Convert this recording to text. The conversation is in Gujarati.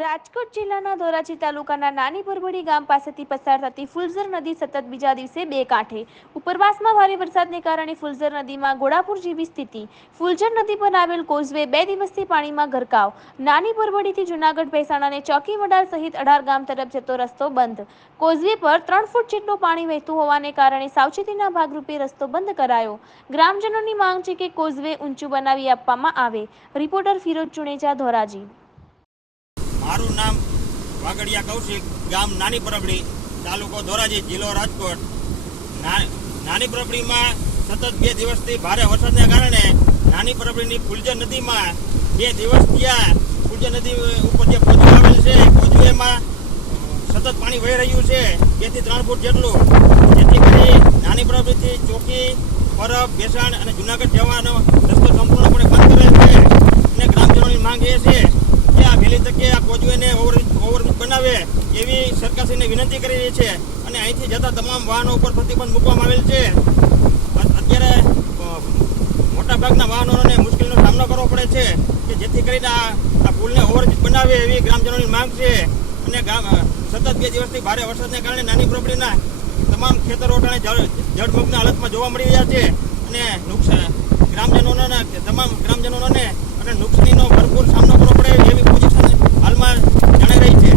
રાજકોટ જિલ્લાના ધોરાજી તાલુકાના નાની પરબડી ગામ પાસેથી પસાર થતી ફુલઝર નદી સતત બીજા દિવસે બે કાંઠે. ઉપરવાસમાં ભારે વરસાદને કારણે ફુલઝર નદીમાં ઘોડાપુર જેવી સ્થિતિ. ફુલઝર નદી પર આવેલ કોઝવે 2 દિવસથી પાણીમાં ગરકાવ. નાની પરબડીથી જૂનાગઢ ભેસાણ અને ચોકી વડાલ સહિત 18 ગામ તરફ જતો રસ્તો બંધ. કોઝવે પર 3 ફૂટ જેટલું પાણી વહેતું હોવાને કારણે સાવચેતીના ભાગરૂપે રસ્તો બંધ કરાયો. ગ્રામજનોની માંગ છે કે કોઝવે ઊંચું બનાવી આપવામાં આવે. રિપોર્ટર ફિરોજ ચુનેજા, ધોરાજી. મારું નામ વાગડિયા કૌશિક, ગામ નાની પરબડી, તાલુકો ધોરાજી, જિલ્લો રાજકોટ. નાની પરબડીમાં સતત 2 દિવસથી ભારે વરસાદને કારણે નાની પરબડીની ફુલઝર નદીમાં 2 દિવસ થયા. ફુલઝર નદી ઉપર જે કોઝવે આવેલ છે, કોઝવેમાં સતત પાણી વહી રહ્યું છે 2 થી 3 ફૂટ જેટલું, જેથી કરી નાની પરબડીથી ચોકી, પરબ, ભેસાણ અને જૂનાગઢ જવાનો રસ્તો સંપૂર્ણપણે બંધ કરેલ છે. અને ગ્રામજનોની માંગ એ છે કે આ વહેલી તકે આ કોઝવેને ઓવરબ્રિજ બનાવે એવી સરકારશ્રીને વિનંતી કરી રહી છે. અને અહીંથી જતા તમામ વાહનો ઉપર પ્રતિબંધ મૂકવામાં આવેલ છે. અત્યારે મોટાભાગના વાહનોને મુશ્કેલીનો સામનો કરવો પડે છે કે જેથી કરીને આ પુલને ઓવરબ્રિજ બનાવે એવી ગ્રામજનોની માંગ છે. અને સતત 2 દિવસથી ભારે વરસાદને કારણે નાની પરબડીના તમામ ખેતરો જળમગ્ન હાલતમાં જોવા મળી રહ્યા છે. અને તમામ ગ્રામજનોને અને નુકસાનીનો ભરપૂર સામનો કરવો પડે એવી પોઝિશન હાલમાં જણાઈ રહી છે.